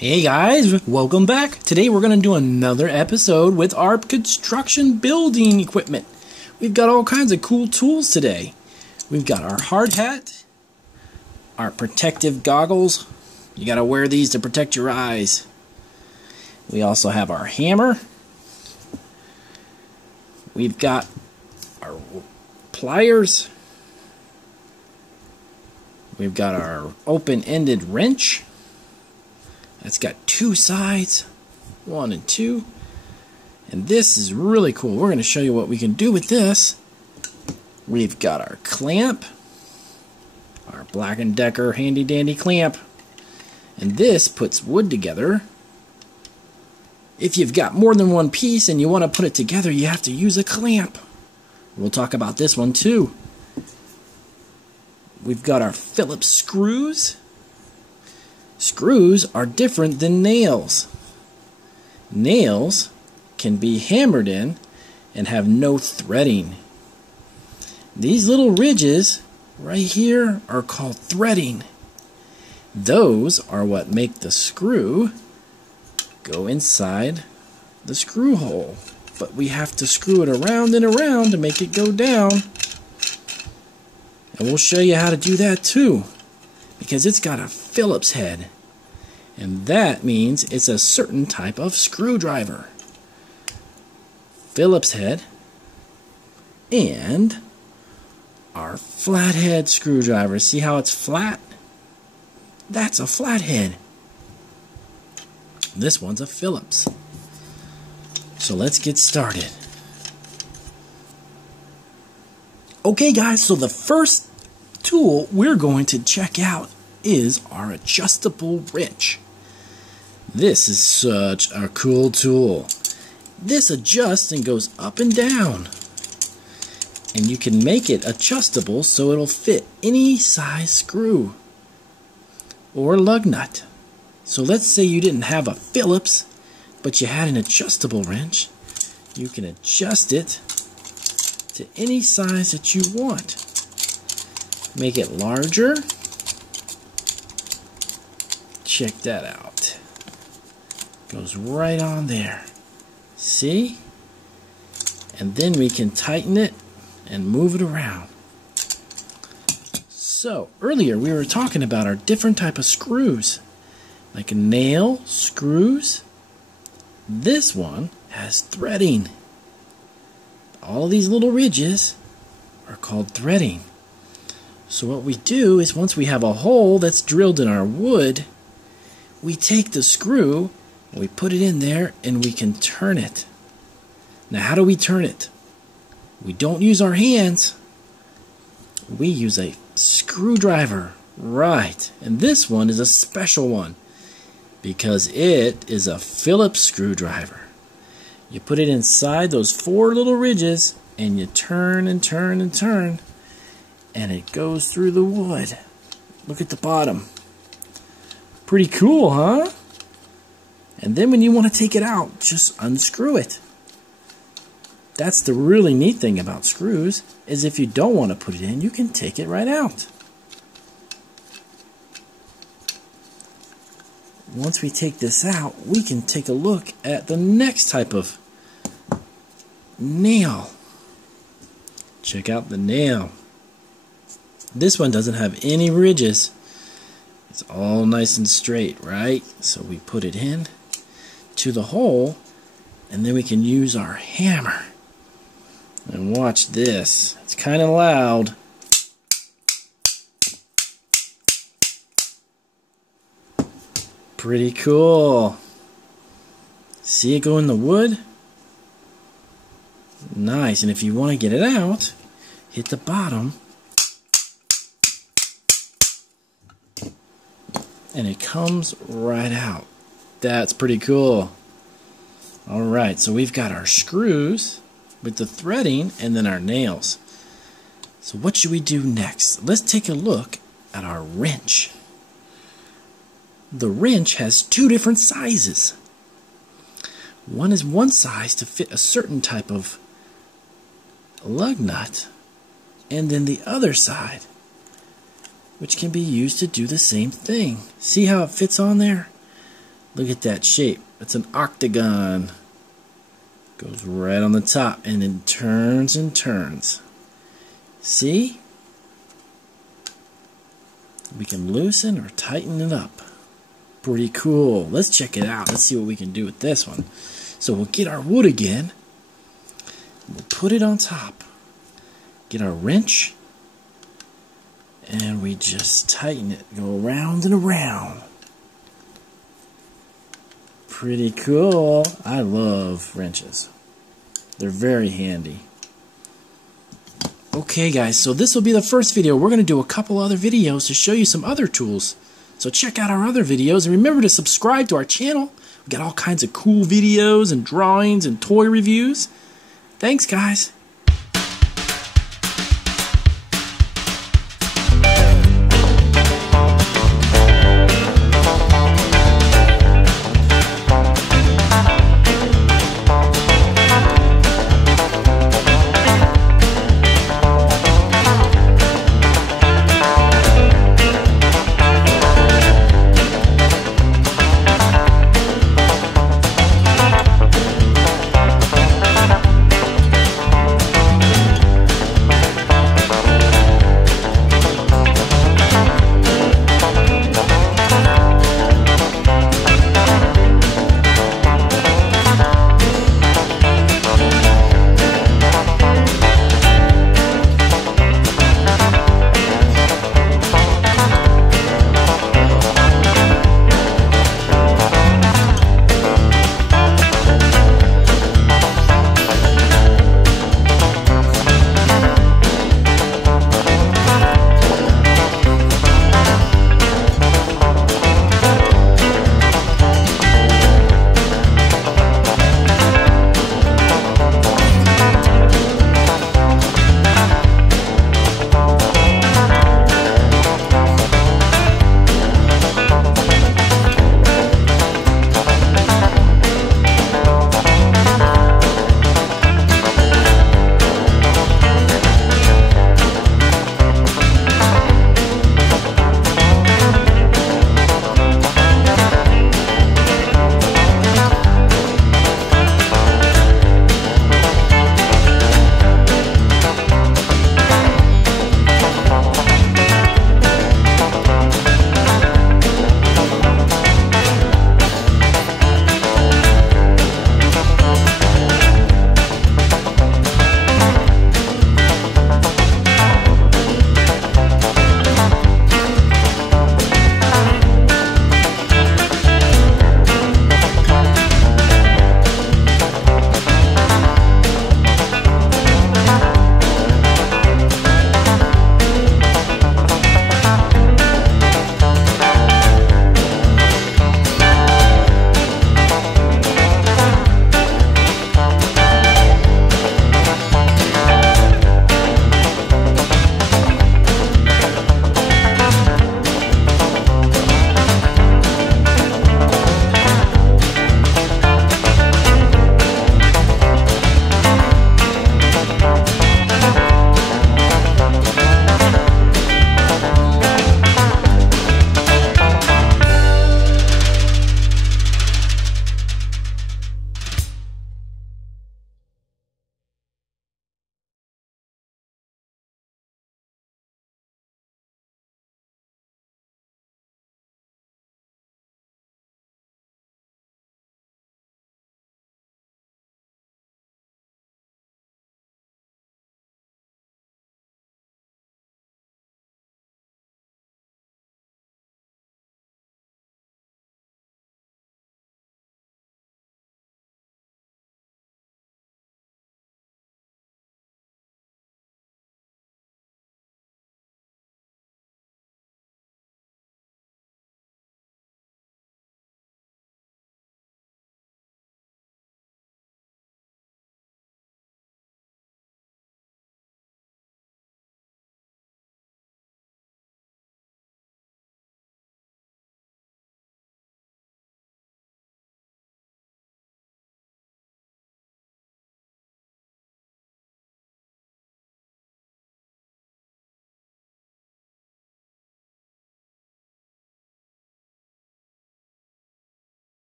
Hey guys, welcome back. Today we're going to do another episode with our construction building equipment. We've got all kinds of cool tools today. We've got our hard hat, our protective goggles. You got to wear these to protect your eyes. We also have our hammer. We've got our pliers. We've got our open-ended wrench. That's got two sides, 1 and 2. And this is really cool. We're going to show you what we can do with this. We've got our clamp, our Black & Decker handy dandy clamp. And this puts wood together. If you've got more than one piece and you want to put it together, you have to use a clamp. We'll talk about this one too. We've got our Phillips screws. Screws are different than nails. Nails can be hammered in and have no threading. These little ridges right here are called threading. Those are what make the screw go inside the screw hole. But we have to screw it around and around to make it go down. And we'll show you how to do that too, because it's got a Phillips head. And that means it's a certain type of screwdriver. Phillips head and our flathead screwdriver. See how it's flat? That's a flathead. This one's a Phillips. So let's get started. Okay guys, so the first tool we're going to check out is our adjustable wrench. This is such a cool tool. This adjusts and goes up and down. And you can make it adjustable so it'll fit any size screw or lug nut. So let's say you didn't have a Phillips, but you had an adjustable wrench. You can adjust it to any size that you want. Make it larger. Check that out. Goes right on there. See? And then we can tighten it and move it around. So, earlier we were talking about our different type of screws. Like nail screws. This one has threading. All these little ridges are called threading. So what we do is once we have a hole that's drilled in our wood, we take the screw, we put it in there, and we can turn it. Now how do we turn it? We don't use our hands. We use a screwdriver. Right. And this one is a special one because it is a Phillips screwdriver. You put it inside those 4 little ridges and you turn and turn and turn, and it goes through the wood. Look at the bottom. Pretty cool, huh? And then when you want to take it out, just unscrew it. That's the really neat thing about screws, is if you don't want to put it in, you can take it right out. Once we take this out, we can take a look at the next type of nail. Check out the nail. This one doesn't have any ridges. It's all nice and straight, right? So we put it in to the hole, and then we can use our hammer. And watch this. It's kind of loud. Pretty cool. See it go in the wood? Nice. And if you want to get it out, hit the bottom. And it comes right out. That's pretty cool. Alright, so we've got our screws with the threading and then our nails. So what should we do next? Let's take a look at our wrench. The wrench has 2 different sizes. One is one size to fit a certain type of lug nut, and then the other side, which can be used to do the same thing. See how it fits on there? Look at that shape. It's an octagon. Goes right on the top and it turns and turns. See? We can loosen or tighten it up. Pretty cool. Let's check it out. Let's see what we can do with this one. So we'll get our wood again. We'll put it on top. Get our wrench. And we just tighten it. Go around and around. Pretty cool. I love wrenches. They're very handy. Okay guys, so this will be the first video. We're going to do a couple other videos to show you some other tools. So check out our other videos and remember to subscribe to our channel. We got all kinds of cool videos and drawings and toy reviews. Thanks guys.